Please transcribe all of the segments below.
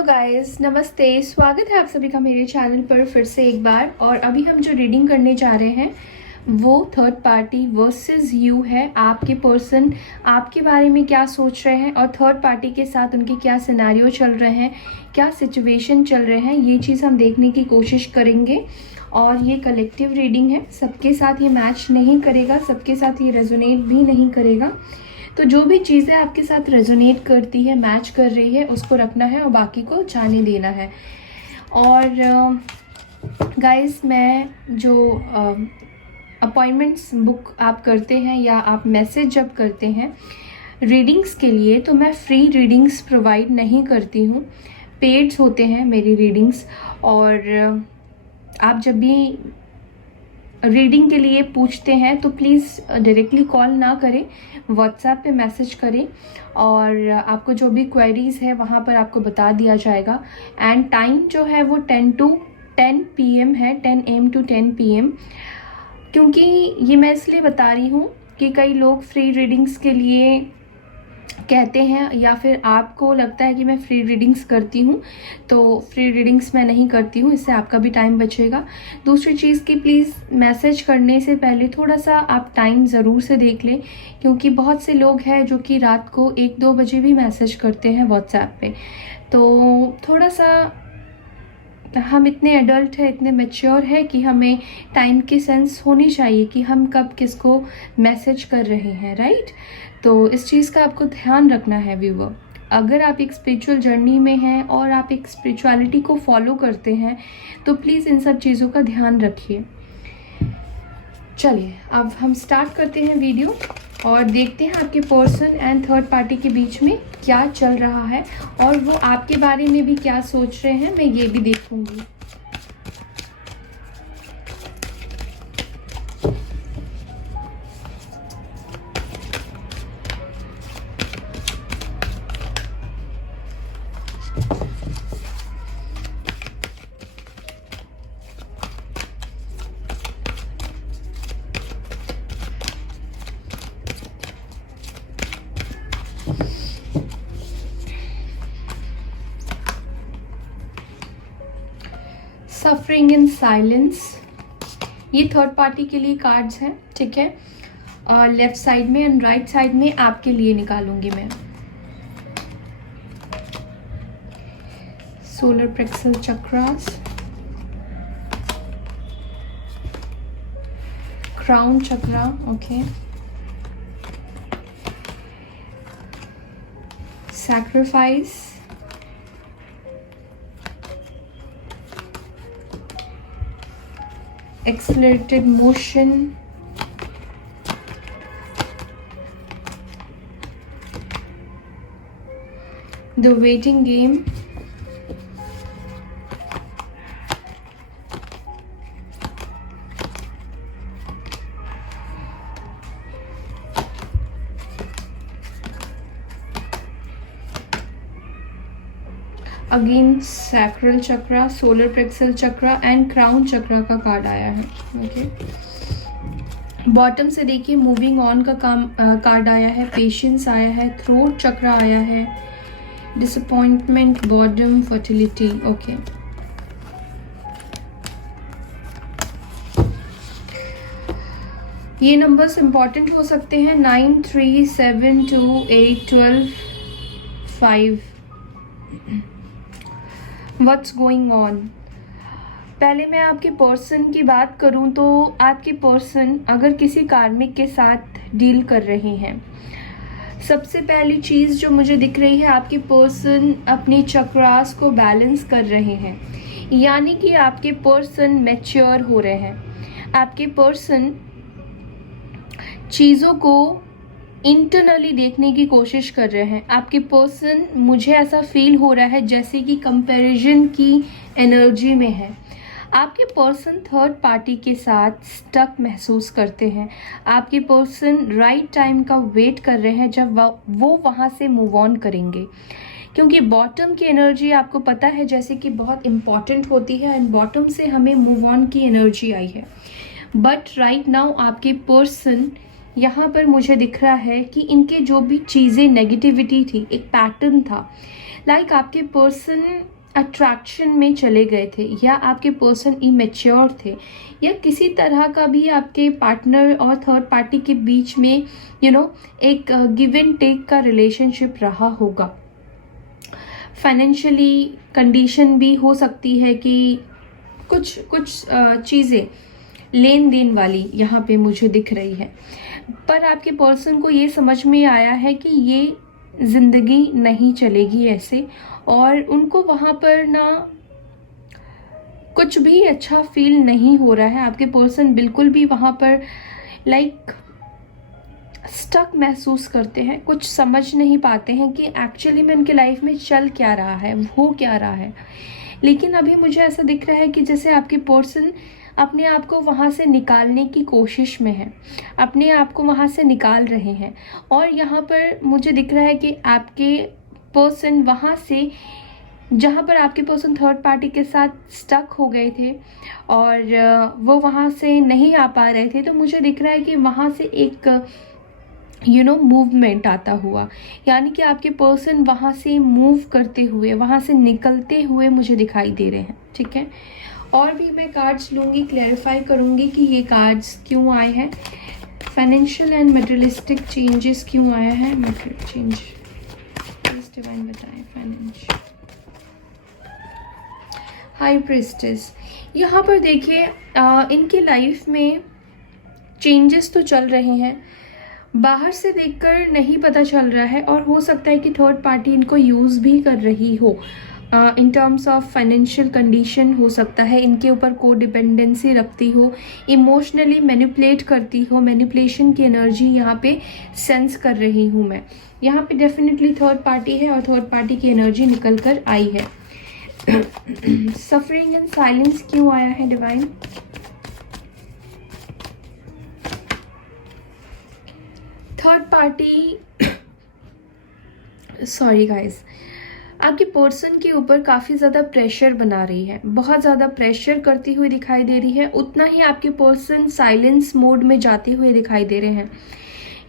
Hello guys, नमस्ते। स्वागत है आप सभी का मेरे चैनल पर फिर से एक बार। और अभी हम जो रीडिंग करने जा रहे हैं वो थर्ड पार्टी वर्सेस यू है। आपके पर्सन आपके बारे में क्या सोच रहे हैं और थर्ड पार्टी के साथ उनके क्या सिनेरियो चल रहे हैं, क्या सिचुएशन चल रहे हैं, ये चीज़ हम देखने की कोशिश करेंगे। और ये कलेक्टिव रीडिंग है, सबके साथ ये मैच नहीं करेगा, सबके साथ ये रेजोनेट भी नहीं करेगा। तो जो भी चीज़ें आपके साथ रेजोनेट करती है, मैच कर रही है, उसको रखना है और बाकी को जाने देना है। और गाइस, मैं जो अपॉइंटमेंट्स बुक आप करते हैं या आप मैसेज जब करते हैं रीडिंग्स के लिए, तो मैं फ्री रीडिंग्स प्रोवाइड नहीं करती हूँ, पेड्स होते हैं मेरी रीडिंग्स। और आप जब भी रीडिंग के लिए पूछते हैं तो प्लीज़ डायरेक्टली कॉल ना करें, व्हाट्सएप पे मैसेज करें और आपको जो भी क्वेरीज़ है वहाँ पर आपको बता दिया जाएगा। एंड टाइम जो है वो 10 to 10 PM है, 10 AM to 10 PM। क्योंकि ये मैं इसलिए बता रही हूँ कि कई लोग फ्री रीडिंग्स के लिए कहते हैं या फिर आपको लगता है कि मैं फ्री रीडिंग्स करती हूँ, तो फ्री रीडिंग्स मैं नहीं करती हूँ, इससे आपका भी टाइम बचेगा। दूसरी चीज़ कि प्लीज़ मैसेज करने से पहले थोड़ा सा आप टाइम ज़रूर से देख लें, क्योंकि बहुत से लोग हैं जो कि रात को 1-2 बजे भी मैसेज करते हैं व्हाट्सएप पे। तो थोड़ा सा हम इतने एडल्ट हैं, इतने मैच्योर है कि हमें टाइम की सेंस होनी चाहिए कि हम कब किसको मैसेज कर रहे हैं, राइट। तो इस चीज़ का आपको ध्यान रखना है व्यूअर। अगर आप एक स्पिरिचुअल जर्नी में हैं और आप एक स्पिरिचुअलिटी को फॉलो करते हैं तो प्लीज़ इन सब चीज़ों का ध्यान रखिए। चलिए अब हम स्टार्ट करते हैं वीडियो और देखते हैं आपके पर्सन एंड थर्ड पार्टी के बीच में क्या चल रहा है और वो आपके बारे में भी क्या सोच रहे हैं, मैं ये भी देखूंगी। सफरिंग इन साइलेंस, ये थर्ड पार्टी के लिए कार्ड्स हैं, ठीक है। और लेफ्ट साइड में एंड राइट साइड में आपके लिए निकालूंगी मैं। Solar plexus chakras, crown chakra, okay, sacrifice, accelerated motion, the waiting game, again sacral chakra, solar plexus chakra and crown chakra का कार्ड आया है, ओके। बॉटम से देखिए मूविंग ऑन का कार्ड आया है, पेशेंस आया है, थ्रोट चक्रा आया है, डिसअपॉइंटमेंट, बॉर्डम, फर्टिलिटी, ओके। ये नंबर्स इंपॉर्टेंट हो सकते हैं, 9, 3, 7, 2, 8, 12, 5। What's going on. पहले मैं आपके पर्सन की बात करूं तो आपके पर्सन अगर किसी कार्मिक के साथ डील कर रहे हैं, सबसे पहली चीज़ जो मुझे दिख रही है, आपके पर्सन अपने चक्रास को बैलेंस कर रहे हैं, यानी कि आपके पर्सन मैच्योर हो रहे हैं। आपके पर्सन चीज़ों को इंटरनली देखने की कोशिश कर रहे हैं। आपके पर्सन, मुझे ऐसा फील हो रहा है जैसे कि कंपैरिजन की एनर्जी में है। आपके पर्सन थर्ड पार्टी के साथ स्टक महसूस करते हैं। आपके पर्सन राइट टाइम का वेट कर रहे हैं जब वो वहाँ से मूव ऑन करेंगे, क्योंकि बॉटम की एनर्जी आपको पता है जैसे कि बहुत इम्पॉर्टेंट होती है एंड बॉटम से हमें मूव ऑन की एनर्जी आई है। बट राइट नाउ आपके पर्सन यहाँ पर मुझे दिख रहा है कि इनके जो भी चीज़ें नेगेटिविटी थी, एक पैटर्न था, लाइक आपके पर्सन अट्रैक्शन में चले गए थे, या आपके पर्सन इमेच्योर थे, या किसी तरह का भी आपके पार्टनर और थर्ड पार्टी के बीच में एक गिव एंड टेक का रिलेशनशिप रहा होगा। फाइनेंशियली कंडीशन भी हो सकती है कि कुछ चीज़ें लेन देन वाली यहाँ पे मुझे दिख रही है, पर आपके पर्सन को ये समझ में आया है कि ये ज़िंदगी नहीं चलेगी ऐसे, और उनको वहाँ पर ना कुछ भी अच्छा फील नहीं हो रहा है। आपके पर्सन बिल्कुल भी वहाँ पर लाइक स्टक महसूस करते हैं, कुछ समझ नहीं पाते हैं कि एक्चुअली में उनके लाइफ में चल क्या रहा है, हो क्या रहा है। लेकिन अभी मुझे ऐसा दिख रहा है कि जैसे आपके पर्सन अपने आप को वहाँ से निकालने की कोशिश में है, अपने आप को वहाँ से निकाल रहे हैं। और यहाँ पर मुझे दिख रहा है कि आपके पर्सन वहाँ से, जहाँ पर आपके पर्सन थर्ड पार्टी के साथ स्टक हो गए थे और वो वहाँ से नहीं आ पा रहे थे, तो मुझे दिख रहा है कि वहाँ से एक मूवमेंट आता हुआ, यानी कि आपके पर्सन वहाँ से मूव करते हुए, वहाँ से निकलते हुए मुझे दिखाई दे रहे हैं। ठीक है, और भी मैं कार्ड्स लूँगी, क्लैरिफाई करूँगी कि ये कार्ड्स क्यों आए हैं। फाइनेंशियल एंड मटेरियलिस्टिक चेंजेस क्यों आया है, मटेरियल चेंज प्लीज डिवाइन बताएं। फाइनेंशियल हाई प्रिस्टेस, यहाँ पर देखिए इनकी लाइफ में चेंजेस तो चल रहे हैं, बाहर से देखकर नहीं पता चल रहा है, और हो सकता है कि थर्ड पार्टी इनको यूज़ भी कर रही हो in terms of financial condition. हो सकता है इनके ऊपर को डिपेंडेंसी रखती हो, इमोशनली मैनिपुलेट करती हो, मैनिपुलेशन की एनर्जी यहाँ पे सेंस कर रही हूँ मैं। यहाँ पे डेफिनेटली थर्ड पार्टी है और थर्ड पार्टी की एनर्जी निकल कर आई है। सफरिंग एंड साइलेंस क्यों आया है divine. Third party, sorry guys, आपके पर्सन के ऊपर काफ़ी ज़्यादा प्रेशर बना रही है, बहुत ज़्यादा प्रेशर करती हुई दिखाई दे रही है। उतना ही आपके पर्सन साइलेंस मोड में जाते हुए दिखाई दे रहे हैं।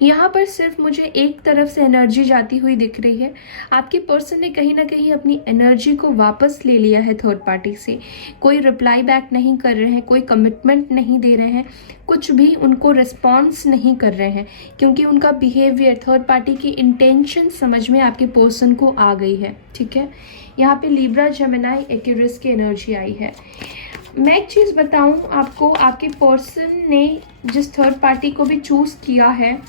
यहाँ पर सिर्फ मुझे एक तरफ से एनर्जी जाती हुई दिख रही है। आपके पर्सन ने कहीं ना कहीं अपनी एनर्जी को वापस ले लिया है थर्ड पार्टी से। कोई रिप्लाई बैक नहीं कर रहे हैं, कोई कमिटमेंट नहीं दे रहे हैं, कुछ भी उनको रिस्पॉन्स नहीं कर रहे हैं, क्योंकि उनका बिहेवियर, थर्ड पार्टी की इंटेंशन समझ में आपके पर्सन को आ गई है। ठीक है, यहाँ पे लिब्रा, जेमिनी, एक्वेरियस की एनर्जी आई है। मैं एक चीज़ बताऊं आपको, आपके पर्सन ने जिस थर्ड पार्टी को भी चूज़ किया है,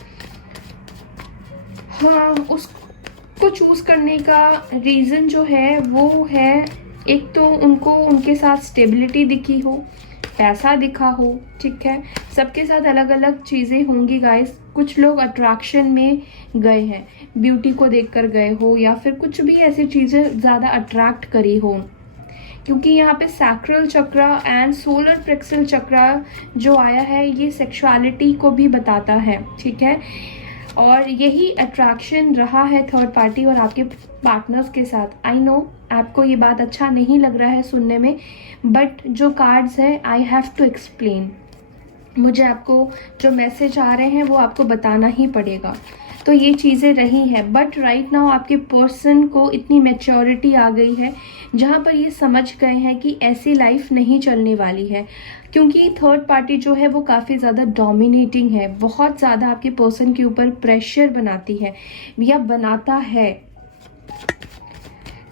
हाँ, उसको चूज़ करने का रीज़न जो है वो है, एक तो उनको उनके साथ स्टेबिलिटी दिखी हो, पैसा दिखा हो। ठीक है, सबके साथ अलग अलग चीज़ें होंगी गाइस। कुछ लोग अट्रैक्शन में गए हैं, ब्यूटी को देखकर गए हो, या फिर कुछ भी ऐसी चीज़ें ज़्यादा अट्रैक्ट करी हो, क्योंकि यहाँ पे सैक्रल चक्र एंड सोलर प्लेक्सस चक्र जो आया है ये सेक्सुअलिटी को भी बताता है। ठीक है, और यही अट्रैक्शन रहा है थर्ड पार्टी और आपके पार्टनर्स के साथ। आई नो आपको ये बात अच्छा नहीं लग रहा है सुनने में, बट जो कार्ड्स है आई हैव टू एक्सप्लेन, मुझे आपको जो मैसेज आ रहे हैं वो आपको बताना ही पड़ेगा। तो ये चीज़ें रही हैं, बट राइट नाउ आपके पर्सन को इतनी मैच्योरिटी आ गई है जहाँ पर ये समझ गए हैं कि ऐसी लाइफ नहीं चलने वाली है, क्योंकि थर्ड पार्टी जो है वो काफ़ी ज़्यादा डोमिनेटिंग है, बहुत ज़्यादा आपके पर्सन के ऊपर प्रेशर बनाती है या बनाता है।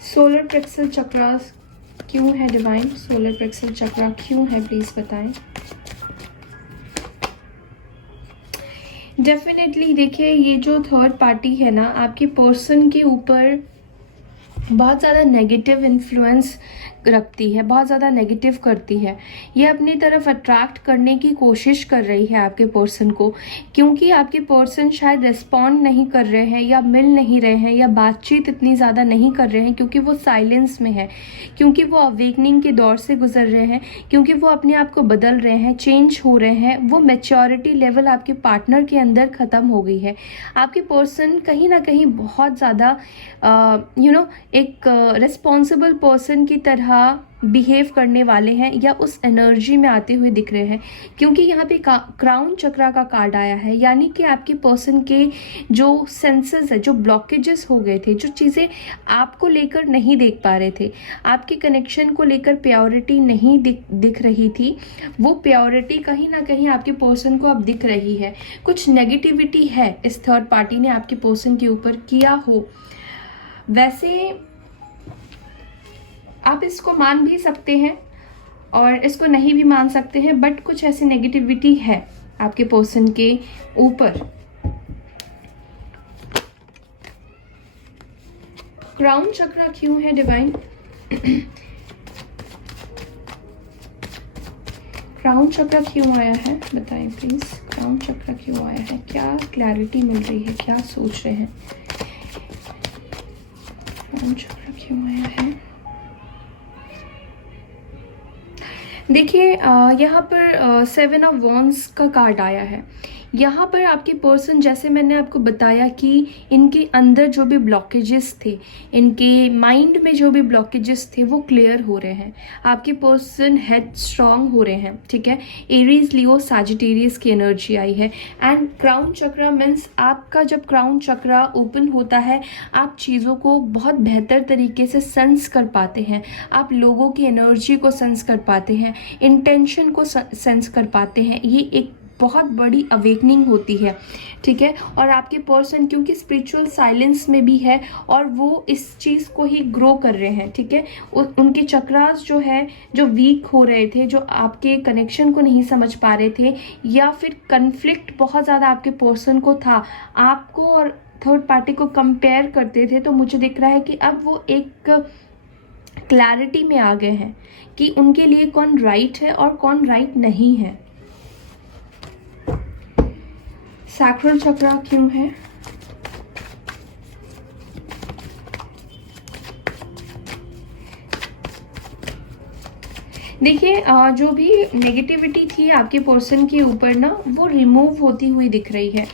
सोलर प्लेक्सस चक्रास क्यों है डिवाइन, सोलर प्लेक्सस चक्रा क्यों है प्लीज़ बताएं। डेफिनेटली देखिए, ये जो थर्ड पार्टी है ना, आपके पर्सन के ऊपर बहुत ज़्यादा नेगेटिव इन्फ्लुएंस रखती है, बहुत ज़्यादा नेगेटिव करती है। ये अपनी तरफ अट्रैक्ट करने की कोशिश कर रही है आपके पर्सन को, क्योंकि आपके पर्सन शायद रिस्पॉन्ड नहीं कर रहे हैं या मिल नहीं रहे हैं या बातचीत इतनी ज़्यादा नहीं कर रहे हैं, क्योंकि वो साइलेंस में है, क्योंकि वो अवेकनिंग के दौर से गुजर रहे हैं, क्योंकि वो अपने आप को बदल रहे हैं, चेंज हो रहे हैं। वो मैच्योरिटी लेवल आपके पार्टनर के अंदर ख़त्म हो गई है। आपके पर्सन कहीं ना कहीं बहुत ज़्यादा एक रिस्पॉन्सिबल पर्सन की तरह तरह बिहेव करने वाले हैं या उस एनर्जी में आते हुए दिख रहे हैं, क्योंकि यहाँ पे क्राउन चक्रा का कार्ड आया है। यानी कि आपके पर्सन के जो सेंसेस है, जो ब्लॉकेजेस हो गए थे, जो चीज़ें आपको लेकर नहीं देख पा रहे थे, आपके कनेक्शन को लेकर प्योरिटी नहीं दिख रही थी, वो प्योरिटी कहीं ना कहीं आपके पर्सन को अब दिख रही है। कुछ नेगेटिविटी है इस थर्ड पार्टी ने आपके पर्सन के ऊपर किया हो। वैसे आप इसको मान भी सकते हैं और इसको नहीं भी मान सकते हैं, बट कुछ ऐसी नेगेटिविटी है आपके पर्सन के ऊपर। क्राउन चक्रा क्यों है डिवाइन? क्राउन चक्रा क्यों आया है बताएं प्लीज। क्राउन चक्रा क्यों आया है? क्या क्लैरिटी मिल रही है? क्या सोच रहे हैं? क्राउन चक्रा क्यों आया है? देखिए यहाँ पर 7 ऑफ वॉन्ड्स का कार्ड आया है। यहाँ पर आपके पर्सन, जैसे मैंने आपको बताया कि इनके अंदर जो भी ब्लॉकेजेस थे, इनके माइंड में जो भी ब्लॉकेजेस थे, वो क्लियर हो रहे हैं। आपके पर्सन हेड स्ट्रांग हो रहे हैं, ठीक है। एरीज, लियो, सैजिटेरियस की एनर्जी आई है। एंड क्राउन चक्रा मीन्स आपका जब क्राउन चक्रा ओपन होता है, आप चीज़ों को बहुत बेहतर तरीके से सेंस कर पाते हैं, आप लोगों की एनर्जी को सेंस कर पाते हैं, इंटेंशन को सेंस कर पाते हैं। ये एक बहुत बड़ी अवेकनिंग होती है, ठीक है। और आपके पर्सन क्योंकि स्पिरिचुअल साइलेंस में भी है और वो इस चीज़ को ही ग्रो कर रहे हैं, ठीक है। उनके चक्रास जो है, जो वीक हो रहे थे, जो आपके कनेक्शन को नहीं समझ पा रहे थे, या फिर कन्फ्लिक्ट बहुत ज़्यादा आपके पर्सन को था, आपको और थर्ड पार्टी को कंपेयर करते थे, तो मुझे दिख रहा है कि अब वो एक क्लैरिटी में आ गए हैं कि उनके लिए कौन राइट है और कौन राइट नहीं है। सैक्रल चक्रा क्यों है? देखिए जो भी नेगेटिविटी थी आपके पर्सन के ऊपर ना, वो रिमूव होती हुई दिख रही है।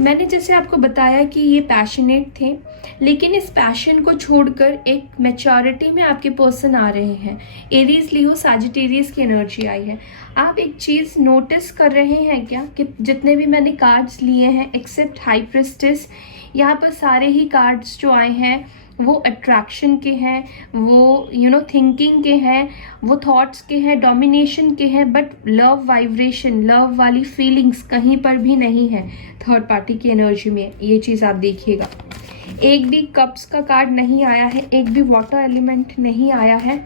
मैंने जैसे आपको बताया कि ये पैशनेट थे, लेकिन इस पैशन को छोड़कर एक मैच्योरिटी में आपके पर्सन आ रहे हैं। एरीज, लियो, सैजिटेरियस की एनर्जी आई है। आप एक चीज़ नोटिस कर रहे हैं क्या कि जितने भी मैंने कार्ड्स लिए हैं एक्सेप्ट हाई प्रिस्टेस, यहाँ पर सारे ही कार्ड्स जो आए हैं वो अट्रैक्शन के हैं, वो थिंकिंग के हैं, वो थॉट्स के हैं, डोमिनेशन के हैं, बट लव वाइब्रेशन, लव वाली फीलिंग्स कहीं पर भी नहीं है थर्ड पार्टी की एनर्जी में। ये चीज़ आप देखिएगा। एक भी कप्स का कार्ड नहीं आया है, एक भी वाटर एलिमेंट नहीं आया है।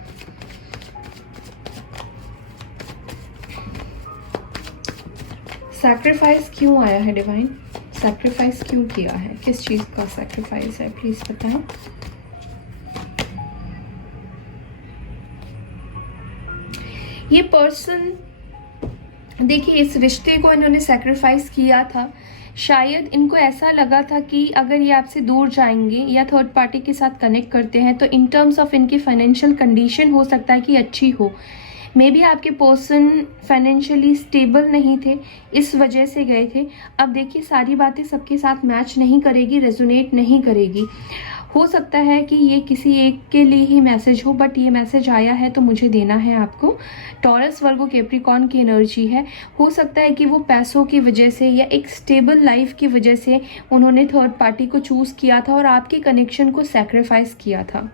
सैक्रिफाइस क्यों आया है डिवाइन? सैक्रिफाइस क्यों किया है? किस चीज़ का सैक्रिफाइस है प्लीज बताएं। ये पर्सन, देखिए इस रिश्ते को इन्होंने सैक्रिफाइस किया था। शायद इनको ऐसा लगा था कि अगर ये आपसे दूर जाएंगे या थर्ड पार्टी के साथ कनेक्ट करते हैं तो इन टर्म्स ऑफ इनकी फाइनेंशियल कंडीशन हो सकता है कि अच्छी हो। मे बी आपके पर्सन फाइनेंशियली स्टेबल नहीं थे, इस वजह से गए थे। अब देखिए सारी बातें सबके साथ मैच नहीं करेगी, रेजोनेट नहीं करेगी। हो सकता है कि ये किसी एक के लिए ही मैसेज हो, बट ये मैसेज आया है तो मुझे देना है आपको। टॉरस, वर्गो, कैप्रिकॉर्न की एनर्जी है। हो सकता है कि वो पैसों की वजह से या एक स्टेबल लाइफ की वजह से उन्होंने थर्ड पार्टी को चूज़ किया था और आपके कनेक्शन को सैक्रिफाइस किया था।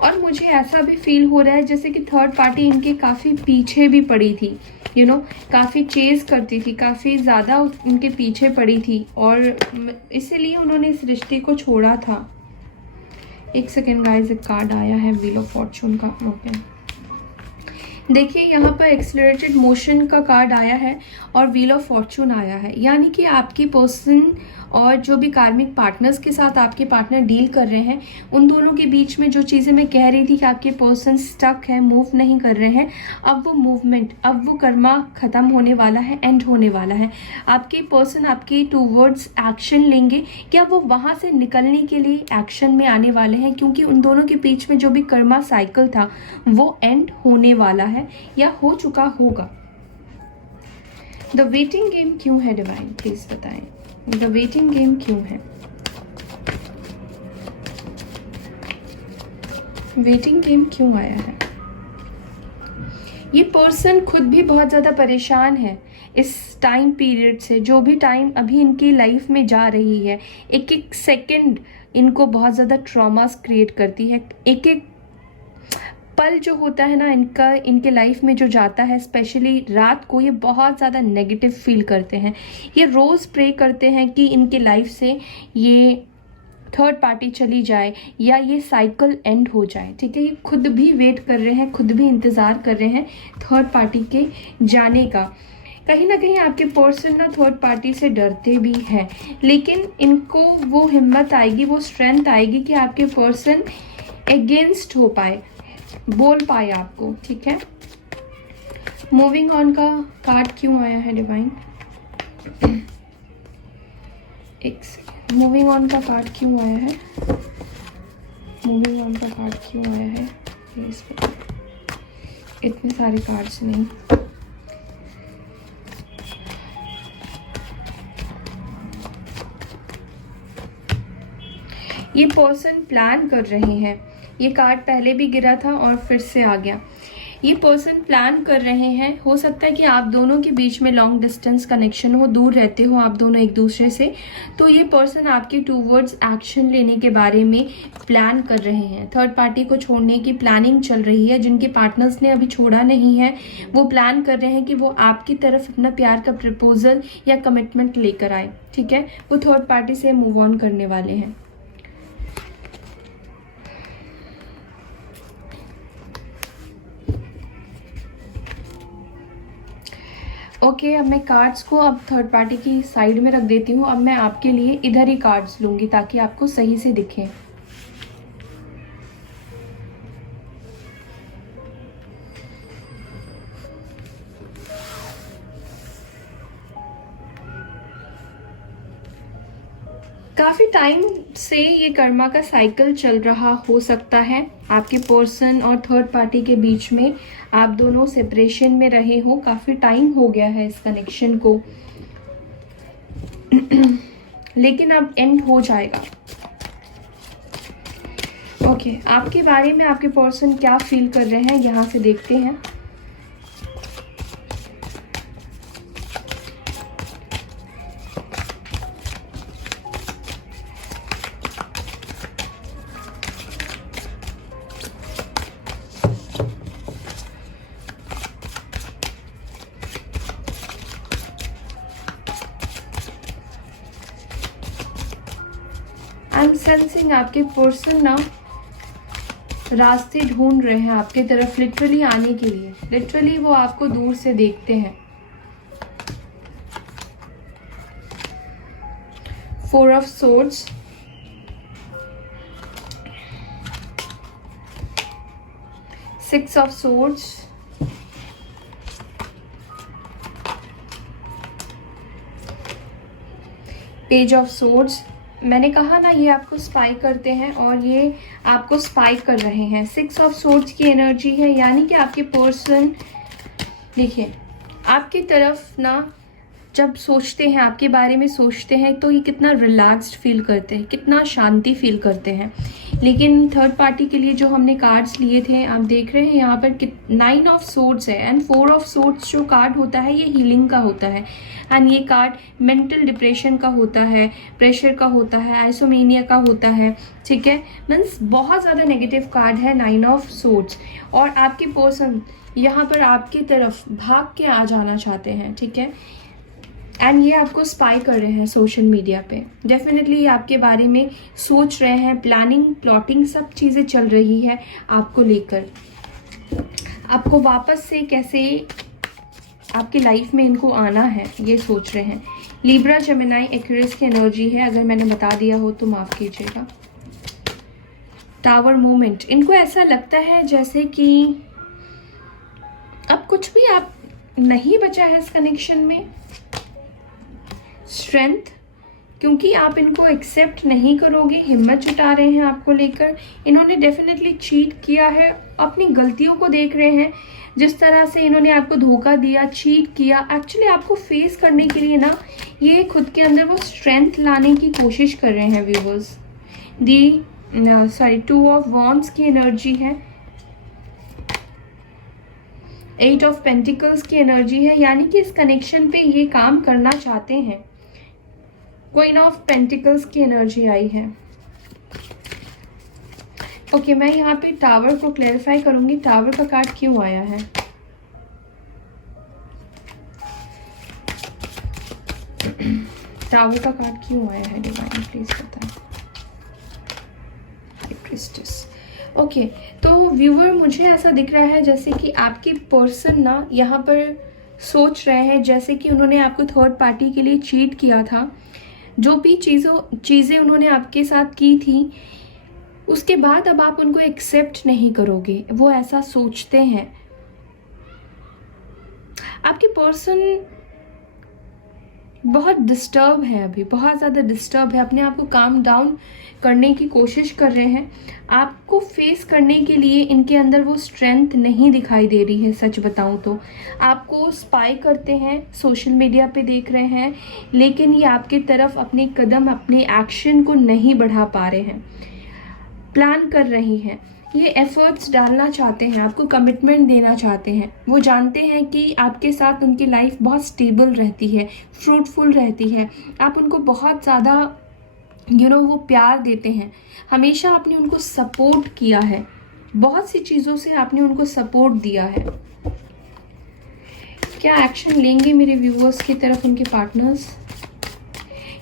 और मुझे ऐसा भी फील हो रहा है जैसे कि थर्ड पार्टी इनके काफ़ी पीछे भी पड़ी थी, काफ़ी चेज़ करती थी, काफ़ी ज़्यादा उनके पीछे पड़ी थी और इसीलिए उन्होंने इस रिश्ते को छोड़ा था। एक सेकेंड गाइस, एक कार्ड आया है व्हील ऑफ फॉर्चून का। ओके, देखिए यहाँ पर एक्सेलरेटेड मोशन का कार्ड आया है और व्हील ऑफ फॉर्चून आया है। यानी कि आपकी पर्सन और जो भी कार्मिक पार्टनर्स के साथ आपके पार्टनर डील कर रहे हैं, उन दोनों के बीच में जो चीज़ें मैं कह रही थी कि आपके पर्सन स्टक है, मूव नहीं कर रहे हैं, अब वो मूवमेंट, अब वो कर्मा ख़त्म होने वाला है, एंड होने वाला है। आपके पर्सन आपके टूवर्ड्स एक्शन लेंगे, क्या वो वहाँ से निकलने के लिए एक्शन में आने वाले हैं, क्योंकि उन दोनों के बीच में जो भी कर्मा साइकिल था वो एंड होने वाला है या हो चुका होगा। द वेटिंग गेम क्यों है डिवाइन, प्लीज बताएं, द वेटिंग गेम क्यों है? वेटिंग गेम क्यों आया है? ये पर्सन खुद भी बहुत ज़्यादा परेशान है इस टाइम पीरियड से। जो भी टाइम अभी इनकी लाइफ में जा रही है, एक एक सेकंड इनको बहुत ज़्यादा ट्रॉमास क्रिएट करती है। एक एक पल जो होता है ना इनका, इनके लाइफ में जो जाता है, स्पेशली रात को, ये बहुत ज़्यादा नेगेटिव फील करते हैं। ये रोज़ प्रे करते हैं कि इनके लाइफ से ये थर्ड पार्टी चली जाए या ये साइकिल एंड हो जाए, ठीक है। ये खुद भी वेट कर रहे हैं, खुद भी इंतज़ार कर रहे हैं थर्ड पार्टी के जाने का। कहीं ना कहीं आपके पर्सन ना थर्ड पार्टी से डरते भी हैं, लेकिन इनको वो हिम्मत आएगी, वो स्ट्रेंथ आएगी कि आपके पर्सन अगेंस्ट हो पाए, बोल पाए आपको, ठीक है। मूविंग ऑन का कार्ड क्यों आया है डिवाइन? एक सेकेंड, मूविंग ऑन का कार्ड क्यों आया है? मूविंग ऑन का कार्ड क्यों आया है प्लीज बताओ। इतने सारे कार्ड्स नहीं। ये पर्सन प्लान कर रहे हैं, ये कार्ड पहले भी गिरा था और फिर से आ गया। ये पर्सन प्लान कर रहे हैं, हो सकता है कि आप दोनों के बीच में लॉन्ग डिस्टेंस कनेक्शन हो, दूर रहते हो आप दोनों एक दूसरे से, तो ये पर्सन आपके टूवर्ड्स एक्शन लेने के बारे में प्लान कर रहे हैं। थर्ड पार्टी को छोड़ने की प्लानिंग चल रही है। जिनके पार्टनर्स ने अभी छोड़ा नहीं है, वो प्लान कर रहे हैं कि वो आपकी तरफ अपना प्यार का प्रपोजल या कमिटमेंट लेकर आए, ठीक है। वो थर्ड पार्टी से मूव ऑन करने वाले हैं। ओके, अब मैं कार्ड्स को अब थर्ड पार्टी की साइड में रख देती हूँ। अब मैं आपके लिए इधर ही कार्ड्स लूँगी ताकि आपको सही से दिखे। काफ़ी टाइम से ये कर्मा का साइकिल चल रहा हो सकता है आपके पर्सन और थर्ड पार्टी के बीच में। आप दोनों सेपरेशन में रहे हो, काफ़ी टाइम हो गया है इस कनेक्शन को लेकिन अब एंड हो जाएगा। ओके, आपके बारे में आपके पर्सन क्या फील कर रहे हैं यहाँ से देखते हैं। आई एम सेंसिंग आपके पर्सन ना रास्ते ढूंढ रहे हैं आपके तरफ लिटरली आने के लिए। लिटरली वो आपको दूर से देखते हैं। 4 of swords, six of swords, page of swords. मैंने कहा ना ये आपको स्पाई करते हैं और ये आपको स्पाई कर रहे हैं। 6 ऑफ सोर्ड्स की एनर्जी है, यानी कि आपके पर्सन देखिए आपकी तरफ ना जब सोचते हैं, आपके बारे में सोचते हैं, तो ये कितना रिलैक्स्ड फील करते हैं, कितना शांति फील करते हैं। लेकिन थर्ड पार्टी के लिए जो हमने कार्ड्स लिए थे, आप देख रहे हैं यहाँ पर 9 ऑफ सोर्ड्स है एंड 4 ऑफ सोर्ड्स जो कार्ड होता है ये हीलिंग का होता है एंड ये कार्ड मेंटल डिप्रेशन का होता है, प्रेशर का होता है, आइसोमेनिया का होता है, ठीक है। मीन्स बहुत ज़्यादा नेगेटिव कार्ड है 9 ऑफ सोर्ड्स। और आपके पर्सन यहाँ पर आपकी तरफ भाग के आ जाना चाहते हैं, ठीक है। एंड ये आपको स्पाई कर रहे हैं सोशल मीडिया पे। डेफिनेटली ये आपके बारे में सोच रहे हैं, प्लानिंग प्लॉटिंग सब चीज़ें चल रही है आपको लेकर। आपको वापस से कैसे आपकी लाइफ में इनको आना है ये सोच रहे हैं। लिब्रा, जेमिनी, एक्वेरियस की एनर्जी है, अगर मैंने बता दिया हो तो माफ़ कीजिएगा। टावर मोमेंट, इनको ऐसा लगता है जैसे कि अब कुछ भी आप नहीं बचा है इस कनेक्शन में। स्ट्रेंथ, क्योंकि आप इनको एक्सेप्ट नहीं करोगे, हिम्मत जुटा रहे हैं आपको लेकर। इन्होंने डेफिनेटली चीट किया है, अपनी गलतियों को देख रहे हैं, जिस तरह से इन्होंने आपको धोखा दिया, चीट किया। एक्चुअली आपको फेस करने के लिए ना ये खुद के अंदर वो स्ट्रेंथ लाने की कोशिश कर रहे हैं व्यूअर्स। टू ऑफ वॉन्ड्स की एनर्जी है, 8 ऑफ पेंटिकल्स की एनर्जी है, यानी कि इस कनेक्शन पे ये काम करना चाहते हैं। क्वीन ऑफ पेंटिकल्स की एनर्जी आई है। ओके, मैं यहाँ पे टावर को क्लैरिफाई करूंगी, टावर का कार्ड क्यों आया है। टावर का कार्ड क्यों आया है डिवाइन, प्लीज बताएं। ओके, तो व्यूअर मुझे ऐसा दिख रहा है जैसे कि आपकी पर्सन ना यहाँ पर सोच रहे हैं जैसे कि उन्होंने आपको थर्ड पार्टी के लिए चीट किया था। जो भी चीज़ें उन्होंने आपके साथ की थी, उसके बाद अब आप उनको एक्सेप्ट नहीं करोगे, वो ऐसा सोचते हैं। आपके पर्सन बहुत डिस्टर्ब है, अभी बहुत ज़्यादा डिस्टर्ब है, अपने आप को काम डाउन करने की कोशिश कर रहे हैं। आपको फेस करने के लिए इनके अंदर वो स्ट्रेंथ नहीं दिखाई दे रही है। सच बताऊं तो आपको स्पाई करते हैं, सोशल मीडिया पे देख रहे हैं, लेकिन ये आपके तरफ अपने कदम, अपने एक्शन को नहीं बढ़ा पा रहे हैं। प्लान कर रही हैं, ये एफर्ट्स डालना चाहते हैं, आपको कमिटमेंट देना चाहते हैं। वो जानते हैं कि आपके साथ उनकी लाइफ बहुत स्टेबल रहती है, फ्रूटफुल रहती है। आप उनको बहुत ज़्यादा वो प्यार देते हैं, हमेशा आपने उनको सपोर्ट किया है, बहुत सी चीज़ों से आपने उनको सपोर्ट दिया है। क्या एक्शन लेंगे मेरे व्यूवर्स की तरफ उनके पार्टनर्स।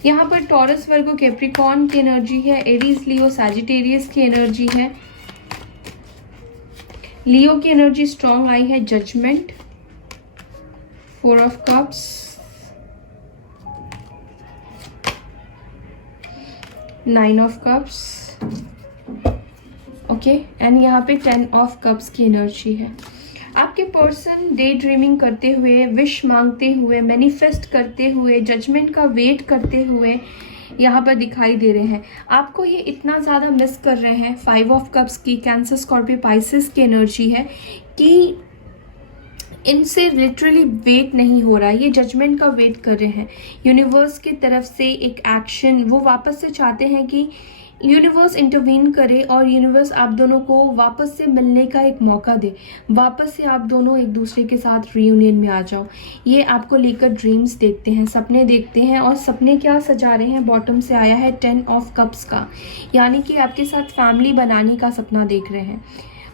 यहाँ पर टॉरस, वर्गो, कैप्रिकॉर्न की एनर्जी है, एरीज, लियो, सैजिटेरियस की एनर्जी है। लियो की एनर्जी स्ट्रॉन्ग आई है, judgement, 4 of cups, 9 of cups, okay, and यहाँ पे 10 ऑफ कप्स की एनर्जी है। आपके पर्सन डे ड्रीमिंग करते हुए, विश मांगते हुए, मैनिफेस्ट करते हुए, जजमेंट का वेट करते हुए यहाँ पर दिखाई दे रहे हैं। आपको ये इतना ज़्यादा मिस कर रहे हैं। 5 ऑफ कप्स की कैंसर, स्कॉर्पियो, पाइसेस की एनर्जी है कि इनसे लिटरली वेट नहीं हो रहा, ये जजमेंट का वेट कर रहे हैं। यूनिवर्स की तरफ से एक एक्शन वो वापस से चाहते हैं कि यूनिवर्स इंटरवीन करे और यूनिवर्स आप दोनों को वापस से मिलने का एक मौका दे, वापस से आप दोनों एक दूसरे के साथ रीयूनियन में आ जाओ। ये आपको लेकर ड्रीम्स देखते हैं, सपने देखते हैं, और सपने क्या सजा रहे हैं, बॉटम से आया है 10 ऑफ कप्स का, यानी कि आपके साथ फैमिली बनाने का सपना देख रहे हैं,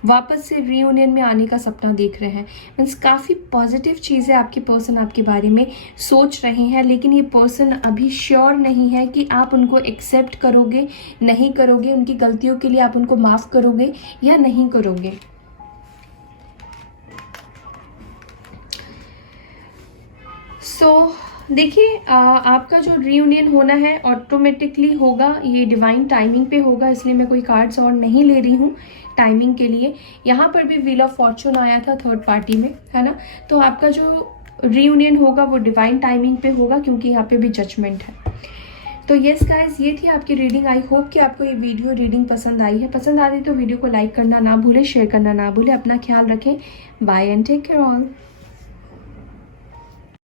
वापस से रीयूनियन में आने का सपना देख रहे हैं। मीन्स काफ़ी पॉजिटिव चीज़ें आपके पर्सन आपके बारे में सोच रहे हैं, लेकिन ये पर्सन अभी श्योर नहीं है कि आप उनको एक्सेप्ट करोगे, नहीं करोगे, उनकी गलतियों के लिए आप उनको माफ़ करोगे या नहीं करोगे। देखिए, आपका जो रीयूनियन होना है ऑटोमेटिकली होगा, ये डिवाइन टाइमिंग पे होगा, इसलिए मैं कोई कार्ड्स और नहीं ले रही हूँ टाइमिंग के लिए। यहाँ पर भी व्हील ऑफ फॉर्चून आया था थर्ड पार्टी में, है ना। तो आपका जो रीयूनियन होगा वो डिवाइन टाइमिंग पे होगा, क्योंकि यहाँ पे भी जजमेंट है। तो यस गाइस, ये थी आपकी रीडिंग। आई होप कि आपको ये वीडियो रीडिंग पसंद आई है। पसंद आ रही तो वीडियो को लाइक करना ना भूलें, शेयर करना ना भूलें। अपना ख्याल रखें। Bye and take care all.